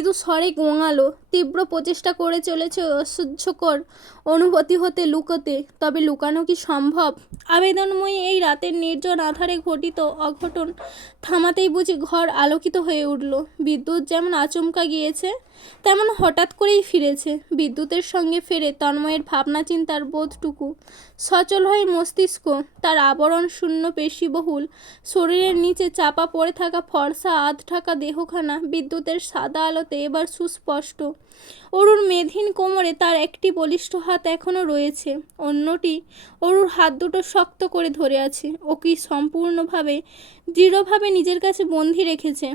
মৃদু স্বরে গোঙালো। তীব্র প্রচেষ্টা করে চলেছে অসহ্যকর অনুভূতি হতে লুকোতে, তবে লুকানো কি সম্ভব? আবেদনময়ী এই রাতের নির্জন আধারে ঘটিত অঘটন থামাতেই বুঝি ঘর আলোকিত হয়ে উঠল। বিদ্যুৎ যেমন আচমকা গিয়েছে, তেমন হঠাৎ করেই ফিরেছে। বিদ্যুতের সঙ্গে ফেরে তন্ময়ের ভাবনা চিন্তার বোধটুকু। সচল হয়ে মস্তিষ্ক, তার আবরণ শূন্য পেশিবহুল শরীরের নিচে চাপা পড়ে থাকা ফর্সা আধ ঢাকা দেহখানা বিদ্যুতের সাদা আলোতে এবার সুস্পষ্ট। অরুর মেধিন কোমরে তার একটি বলিষ্ঠ হাত এখনও রয়েছে, অন্যটি অরুর হাত দুটো শক্ত করে ধরে আছে। ও কি সম্পূর্ণভাবে দৃঢ়ভাবে নিজের কাছে বন্দি রেখেছে।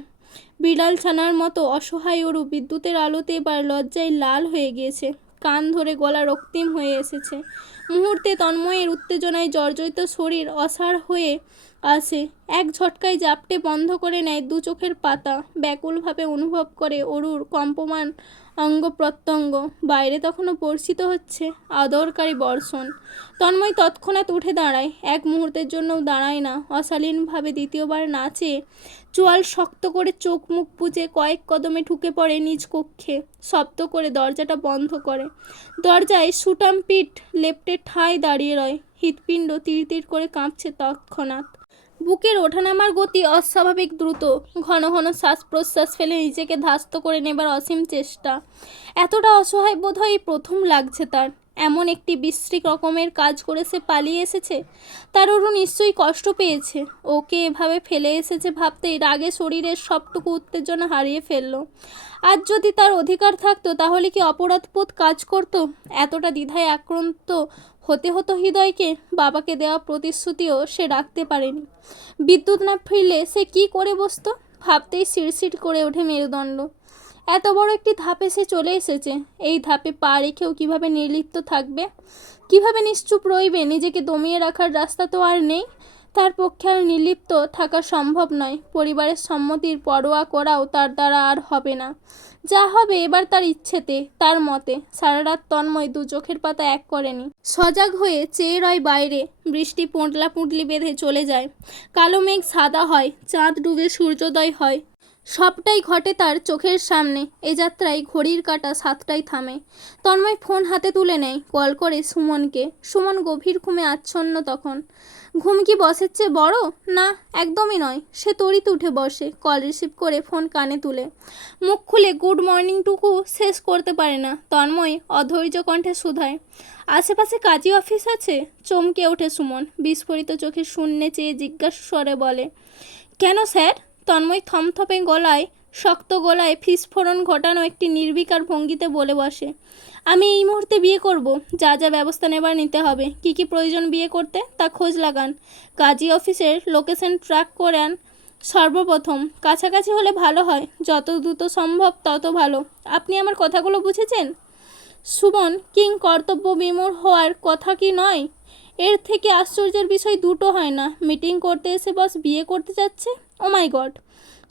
বিড়াল ছানার মতো অসহায় অরু বিদ্যুতের আলোতে এবার লজ্জায় লাল হয়ে গিয়েছে, কান ধরে গলা রক্তিম হয়ে এসেছে। মুহূর্তে তন্ময়ের উত্তেজনায় জর্জরিত শরীর অসাড় হয়ে আসে, এক ঝটকায় জাপটে বন্ধ করে নেয় দু চোখের পাতা। ব্যাকুলভাবে অনুভব করে অরুর কম্পমান অঙ্গ প্রত্যঙ্গ। বাইরে তখনও বর্ষিত হচ্ছে আদরকারী বর্ষণ। তন্ময় তৎক্ষণাৎ উঠে দাঁড়ায়, এক মুহূর্তের জন্যও দাঁড়ায় না। অশালীনভাবে দ্বিতীয়বার নাচে চোয়াল শক্ত করে চোখ মুখ বুজে কয়েক কদমে ঢুকে পড়ে নিজ কক্ষে। শব্দ করে দরজাটা বন্ধ করে। দরজায় সুটাম পিঠ লেপ্টে ঠায় দাঁড়িয়ে রয়। হৃৎপিণ্ড তিড় করে কাঁপছে তৎক্ষণাৎ। বুকের ওঠানামার গতি অস্বাভাবিক দ্রুত। ঘন ঘন শ্বাস প্রশ্বাস ফেলে নিজেকে ধাস্ত করে নেবার অসীম চেষ্টা। এতটা অসহায় বোধ হয় প্রথম লাগছে তার। এমন একটি বিশ্রী রকমের কাজ করে সে পালিয়ে এসেছে। তার ওরও নিশ্চয়ই কষ্ট পেয়েছে। ওকে এভাবে ফেলে এসেছে ভাবতেই রাগে শরীরের সবটুকু উত্তেজনা হারিয়ে ফেলল। আজ যদি তার অধিকার থাকতো তাহলে কি অপরাধবোধ কাজ করতো? এতটা দ্বিধায় আক্রান্ত হতে হতো হৃদয়কে। বাবাকে দেওয়া প্রতিশ্রুতিও সে রাখতে পারেনি। বিদ্যুৎ না ফিরলে সে কি করে বসতো? ভাবতেই শিরশির করে ওঠে মেরুদণ্ড। এত বড় একটি ধাপে সে চলে এসেছে। এই ধাপে পা রেখেও কিভাবে নির্লিপ্ত থাকবে? কিভাবে নিশ্চুপ রইবে? নিজেকে দমিয়ে রাখার রাস্তা তো আর নেই। তার পক্ষে আর নির্লিপ্ত থাকা সম্ভব নয়। পরিবারের সম্মতির পরোয়া করাও তার দ্বারা আর হবে না। যা হবে এবার তার ইচ্ছেতে, তার মতে। সারা রাত তন্ময় দু চোখের পাতা এক করেনি। সজাগ হয়ে চেয়ে রয় বাইরে। বৃষ্টি পোঁটলা পুঁটলি বেঁধে চলে যায়। কালো মেঘ সাদা হয়, চাঁদ ডুবে সূর্যোদয় হয়। সবটাই ঘটে তার চোখের সামনে। এ যাত্রায় ঘড়ির কাঁটা 7টায় থামে। তন্ময় ফোন হাতে তুলে নেয়, কল করে সুমনকে। সুমন গভীর ঘুমে আচ্ছন্ন তখন। ঘুম কি বসের চেয়ে বড়? না, একদমই নয়। সে তড়িৎ উঠে বসে, কল রিসিভ করে ফোন কানে তুলে। মুখ খুলে গুড মর্নিংটুকু শেষ করতে পারে না। তন্ময় অধৈর্য কণ্ঠে শুধায়, আশেপাশে কাজী অফিস আছে? চমকে ওঠে সুমন। বিস্ফোরিত চোখে শূন্যে চেয়ে জিজ্ঞাসা স্বরে বলে, কেন স্যার? তন্ময় থমথপে গলায়, শক্ত গলায় বিস্ফোরণ ঘটানো একটি নির্বিকার ভঙ্গিতে বলে বসে, আমি এই মুহূর্তে বিয়ে করব। যা যা ব্যবস্থা নেবার নিতে হবে। কি কি প্রয়োজন বিয়ে করতে তা খোঁজ লাগান। কাজী অফিসের লোকেশন ট্র্যাক করান সর্বপ্রথম। কাছাকাছি হলে ভালো হয়, যত দ্রুত সম্ভব তত ভালো। আপনি আমার কথাগুলো বুঝেছেন? সুমন কিং কর্তব্য বিমূঢ় হওয়ার কথা কি নয়? এর থেকে আশ্চর্যের বিষয় দুটো হয় না। মিটিং করতে এসে বস বিয়ে করতে যাচ্ছে। ও মাই গড!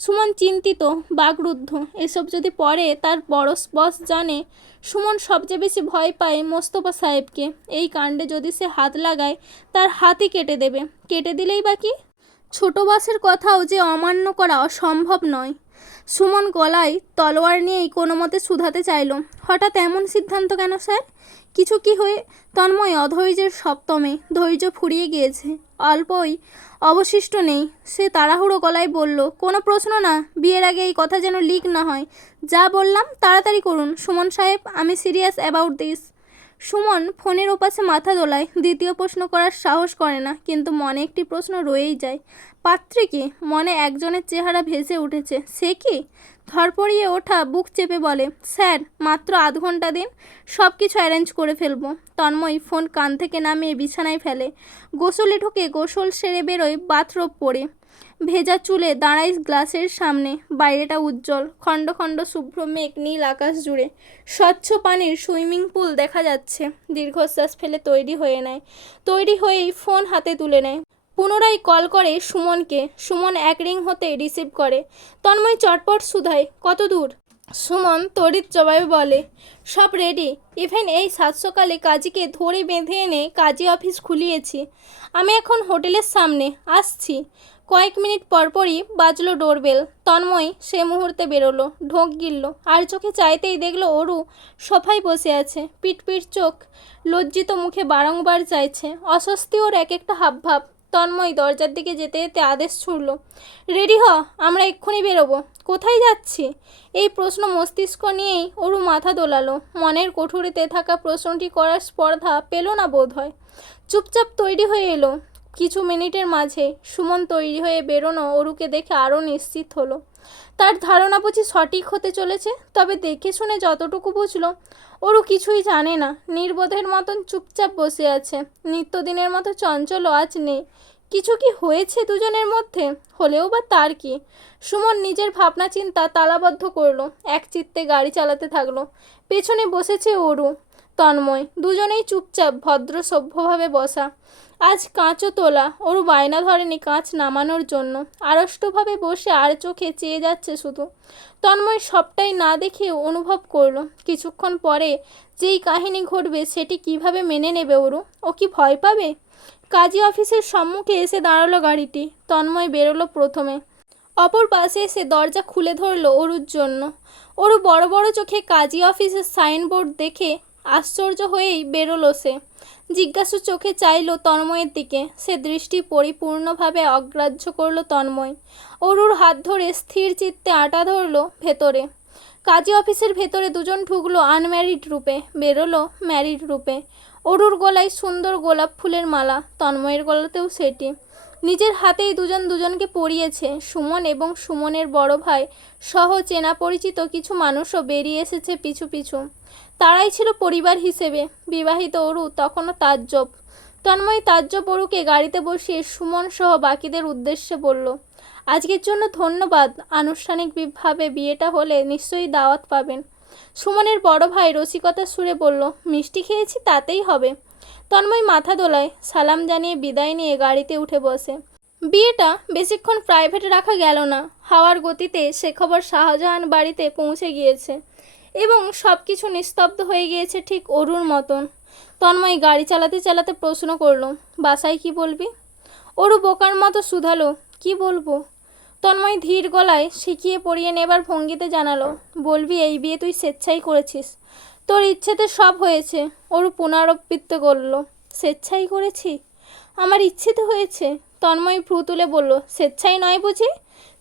সুমন চিন্তিত, বাকরুদ্ধ। এসব যদি পরে তার বড় বস জানে। সুমন সবচেয়ে বেশি ভয় পায় মোস্তফা সাহেবকে। এই কাণ্ডে যদি সে হাত লাগায়, তার হাতই কেটে দেবে। কেটে দিলেই বাকি। ছোট বসের কথাও যে অমান্য করা অসম্ভব নয়। সুমন গলায় তলোয়ার নিয়েই কোনো মতে শুধাতে চাইল, হঠাৎ এমন সিদ্ধান্ত কেন স্যার? কিছু কি হয়ে? তন্ময় অধৈর্যের সপ্তমে ধৈর্য ফুরিয়ে গিয়েছে, অল্পই অবশিষ্ট নেই। সে তাড়াহুড়ো গলায় বলল, কোনো প্রশ্ন না। বিয়ের আগে এই কথা যেন লিক না হয়। যা বললাম তাড়াতাড়ি করুন সুমন সাহেব, আমি সিরিয়াস অ্যাবাউট দিস। সুমন ফোনের ওপাশে মাথা দোলায়। দ্বিতীয় প্রশ্ন করার সাহস করে না, কিন্তু মনে একটি প্রশ্ন রয়েই যায়। পাত্রী কি? মনে একজনের চেহারা ভেসে উঠেছে। সে কি? ধরপড়িয়ে ওঠা বুক চেপে বলে, স্যার মাত্র আধ ঘন্টা দিন, সব কিছু অ্যারেঞ্জ করে ফেলবো। তন্ময় ফোন কান থেকে নামিয়ে বিছানায় ফেলে। গোসলে ঢুকে গোসল সেরে বেরোয় বাথরোব পরে। ভেজা চুলে দাঁড়ায় গ্লাসের সামনে। বাইরেটা উজ্জ্বল, খণ্ড খণ্ড শুভ্র মেঘ নীল আকাশ জুড়ে। স্বচ্ছ পানির সুইমিং পুল দেখা যাচ্ছে। দীর্ঘশ্বাস ফেলে তৈরি হয়ে নেয়। তৈরি হয়েই ফোন হাতে তুলে নেয়। পুনরায় কল করে সুমনকে। সুমন এক রিং হতে রিসিভ করে। তন্ময় চটপট শুধায়, কত দূর? সুমন তড়িৎ জবাবে বলে, সব রেডি। ইভেন এই সাত সকালে কাজীকে ধরে বেঁধে এনে কাজী অফিস খুলিয়েছি। আমি এখন হোটেলের সামনে আসছি। কয়েক মিনিট পরপরই বাজলো ডোরবেল। তন্ময় সে মুহূর্তে বেরোলো, ঢোক গিলল, আর চোখে চাইতেই দেখলো অরু সোফায় বসে আছে, পিটপিট চোখ, লজ্জিত মুখে বারংবার চাইছে। অস্বস্তি ওর এক একটা হাবভাব। তন্ময় দরজার দিকে যেতে যেতে আদেশ ছুড়ল, রেডি হ, আমরা এক্ষুনি বেরোবো। কোথায় যাচ্ছি? এই প্রশ্ন মস্তিষ্ক নিয়েই অরু মাথা দোলালো। মনের কুঠুরিতে থাকা প্রশ্নটি করার স্পর্ধা পেল না বোধ হয়। চুপচাপ তৈরি হয়ে এলো। কিছু মিনিটের মাঝে সুমন তৈরি হয়ে বেরোনো অরুকে দেখে আরও নিশ্চিত হলো। তার ধারণা বুঝি সঠিক হতে চলেছে। তবে দেখে শুনে যতটুকু বুঝলো, অরু কিছুই জানে না, নির্বোধের মতন চুপচাপ বসে আছে। নিত্যদিনের মতো চঞ্চল আজ নেই। কিছু কি হয়েছে দুজনের মধ্যে? হলেও বা তার কি? সুমন নিজের ভাবনা চিন্তা তালাবদ্ধ করলো, এক চিত্তে গাড়ি চালাতে থাকলো। পেছনে বসেছে অরু, তন্ময়, দুজনেই চুপচাপ ভদ্র সভ্যভাবে বসা। আজ কাঁচও তোলা। অরু বায়না ধরেনি কাঁচ নামানোর জন্য। আড়ষ্টভাবে বসে আর চোখে চেয়ে যাচ্ছে শুধু। তন্ময় সবটাই না দেখে অনুভব করলো, কিছুক্ষণ পরে যেই কাহিনী ঘটবে সেটি কিভাবে মেনে নেবে অরু? ও কি ভয় পাবে? কাজী অফিসের সম্মুখে এসে দাঁড়ালো গাড়িটি। তন্ময় বেরোলো প্রথমে। অপর পাশে এসে দরজা খুলে ধরলো অরুর জন্য। অরু বড় বড় চোখে কাজী অফিসের সাইনবোর্ড দেখে আশ্চর্য হয়েই বেরোলো সে। জিজ্ঞাসু চোখে চাইল তন্ময়ের দিকে। সে দৃষ্টি পরিপূর্ণভাবে অগ্রাহ্য করল তন্ময়। অরুর হাত ধরে স্থির চিত্তে আঁটা ধরল ভেতরে। কাজী অফিসের ভেতরে দুজন ঢুকলো আনম্যারিড রূপে, বেরোলো ম্যারিড রূপে। অরুর গলায় সুন্দর গোলাপ ফুলের মালা, তন্ময়ের গলাতেও সেটি। নিজের হাতেই দুজন দুজনকে পরিয়েছে। সুমন এবং সুমনের বড় ভাই সহ চেনা পরিচিত কিছু মানুষও বেরিয়ে এসেছে পিছু পিছু। তারাই ছিল পরিবার হিসেবে। বিবাহিত অরু তখনও তাজ্জব। তন্ময় তাজ্জব অরুকে গাড়িতে বসিয়ে সুমন সহ বাকিদের উদ্দেশ্যে বলল, আজকের জন্য ধন্যবাদ। আনুষ্ঠানিকভাবে বিয়েটা হলে নিশ্চয়ই দাওয়াত পাবেন। সুমনের বড় ভাই রসিকতার সুরে বলল, মিষ্টি খেয়েছি তাতেই হবে। তন্ময় মাথা দোলায়, সালাম জানিয়ে বিদায় নিয়ে গাড়িতে উঠে বসে। বিয়েটা বেশিক্ষণ প্রাইভেট রাখা গেল না। হাওয়ার গতিতে সে খবর শাহজাহান বাড়িতে পৌঁছে গিয়েছে এবং সব কিছু নিস্তব্ধ হয়ে গিয়েছে ঠিক অরুর মতন। তন্ময় গাড়ি চালাতে চালাতে প্রশ্ন করলো, বাসায় কি বলবি? অরু বোকার মতো শুধালো, কি বলবো? তন্ময় ধীর গলায় শিখিয়ে পড়িয়ে নেবার ভঙ্গিতে জানালো, বলবি এই বিয়ে তুই স্বেচ্ছাই করেছিস, তোর ইচ্ছেতে সব হয়েছে। অরু পুনরাবৃত্তি করল, স্বেচ্ছাই করেছি? আমার ইচ্ছেতে হয়েছে। তন্ময় ভ্রু তুলে বলল, স্বেচ্ছাই নয় বুঝি?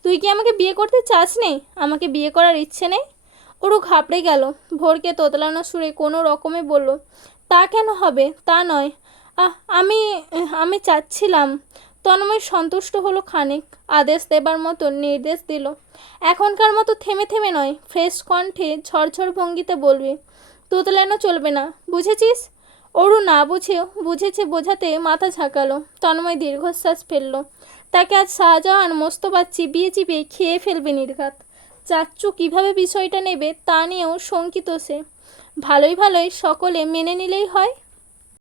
তুই কি আমাকে বিয়ে করতে চাস নি? আমাকে বিয়ে করার ইচ্ছে নেই? অরু ঘাবড়ে গেল। ভোরকে তোতলানো সুরে কোনো রকমে বলল, তা কেন হবে? তা নয়, আমি আমি চাচ্ছিলাম। তন্ময় সন্তুষ্ট হলো খানিক। আদেশ দেবার মতো নির্দেশ দিল, এখনকার মতো থেমে থেমে নয়, ফ্রেশ কণ্ঠে ঝরঝর ভঙ্গিতে বলবি। তোতলানো চলবে না, বুঝেছিস? অরু না বুঝেও বুঝেছে বোঝাতে মাথা ঝাঁকালো। তন্ময় দীর্ঘশ্বাস ফেলল। তাকে আজ শাহজাহান মোস্তফা চিবিয়ে চিবিয়ে খেয়ে ফেলবে নির্ঘাত। চাচ্চু কিভাবে বিষয়টা নেবে তা নিয়েও শঙ্কিত সে। ভালোই ভালোই সকলে মেনে নিলেই হয়।